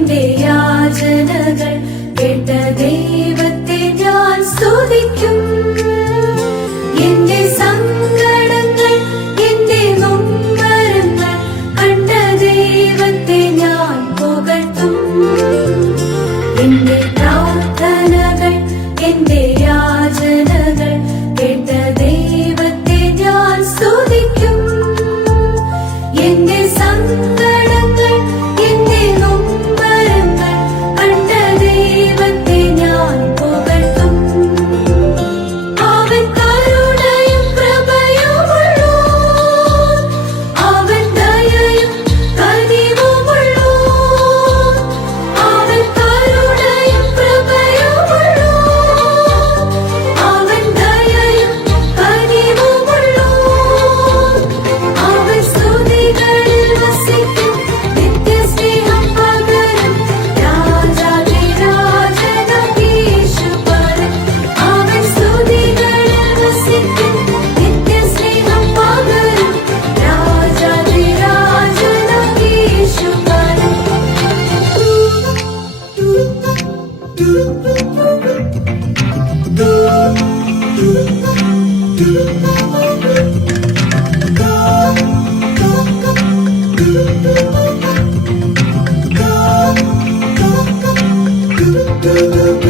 എന്റെ യാചനകൾ കേട്ട ദൈവത്തെ ഞാൻ സ്തുതിക്കും. എന്റെ സങ്കടങ്ങൾ എന്റെ നൊമ്പരങ്ങൾ കണ്ട ദൈവത്തെ ഞാൻ പുകഴ്ത്തും. എന്റെ പ്രാർത്ഥനകൾ എന്റെ യാചനകൾ കേട്ട ദൈവത്തെ ഞാൻ സ്തുതിക്കും. എന്റെ സങ്കടങ്ങൾ എന്റെ നൊമ്പരങ്ങൾ കണ്ട ദൈവത്തെ ഞാൻ പുകഴ്ത്തും. അവൻ കരുണയും കൃപയുമുള്ളോൻ, അവൻ ദയയും കനിവുമുള്ളോൻ. അവൻ കരുണയും കൃപയുമുള്ളോൻ, അവൻ ദയയും കനിവുമുള്ളോൻ. അവൻ സ്തുതികളിൽ വസിക്കും, നിത്യസ്നേഹം പകരും രാജാധിരാജനാം യേശുപരൻ. അവൻ സ്തുതികളിൽ വസിക്കും, നിത്യസ്നേഹം പകരും രാജാധിരാജനാം യേശുപരൻ. Da da da